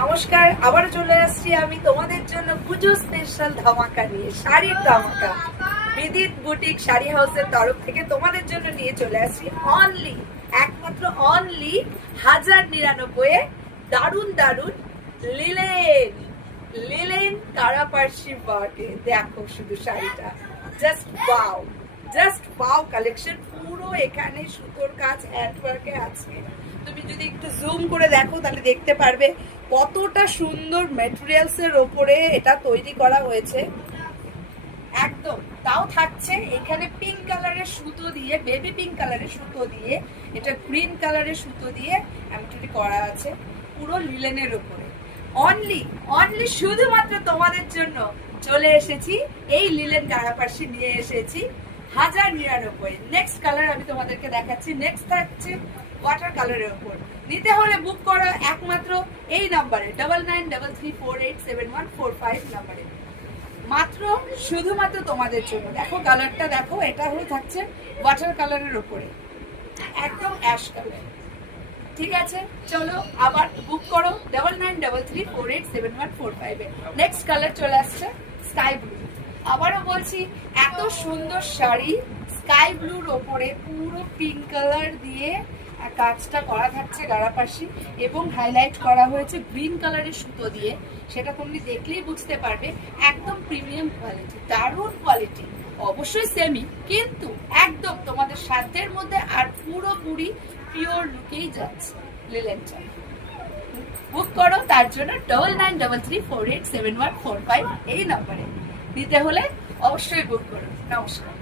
নমস্কার, আবার চলে আসছি আমি তোমাদের জন্য পুজো স্পেশাল ধামাকা নিয়ে, শাড়ির ধামাকা। বিদিত বুটিক শাড়ি হাউসের তরফ থেকে তোমাদের জন্য নিয়ে চলে আসছি একমাত্র অনলি 1099 দারুন দারুন লিলেন কারাপার্সি ওয়ার্কে। দেখো শুধু শাড়িটা, জাস্ট ওয়াও কালেকশন। পুরো এখানে সুতোর কাজ হ্যান্ড ওয়ার্কে আছে। তুমি যদি একটু জুম করে দেখো তাহলে দেখতে পারবে কতটা সুন্দর ম্যাটেরিয়ালস এর ওপরে এটা তৈরি করা হয়েছে। একদম তাও থাকছে এখানে পিঙ্ক কালারের সুতো দিয়ে, বেবি পিঙ্ক কালারের সুতো দিয়ে, এটা গ্রিন কালারের সুতো দিয়ে এমব্রয়ডারি করা আছে পুরো লিলেনের ওপরে। অনলি শুধুমাত্র তোমাদের জন্য চলে এসেছি এই লিলেন কারাপার্সি নিয়ে এসেছি 1099। নেক্সট কালার আমি তোমাদেরকে দেখাচ্ছি। নেক্সট থাকছে ওয়াটার কালারের উপর। নিতে হলে বুক করো একমাত্র এই নাম্বারে 9933487145 নাম্বারে, মাত্র শুধুমাত্র তোমাদের জন্য। দেখো কালারটা দেখো, এটা হলো থাকছে ওয়াটার কালারের উপরে, একদম অ্যাশ কালার। ঠিক আছে, চলো আবার বুক করো 9933487145 এ। নেক্সট কালার চলে আসছে স্কাই ব্লু। আবারও বলছি, এত সুন্দর শাড়ি স্কাই ব্লুর ওপরে পুরো পিঙ্ক কালার দিয়ে কাজটা করা থাকছে গাড়াপাশি, এবং হাইলাইট করা হয়েছে গ্রিন কালারের সুতো দিয়ে। সেটা তুমি দেখলেই বুঝতে পারবে একদম প্রিমিয়াম কোয়ালিটি, দারুণ কোয়ালিটি। অবশ্যই সেমি, কিন্তু একদম তোমাদের সাধ্যের মধ্যে আর পুরোপুরি পিওর লুকেই যাচ্ছে লিলেনটা। বুক করো তার জন্য 9933487145 এই নাম্বারে। নিতে হলে অবশ্যই বুক করো। নমস্কার।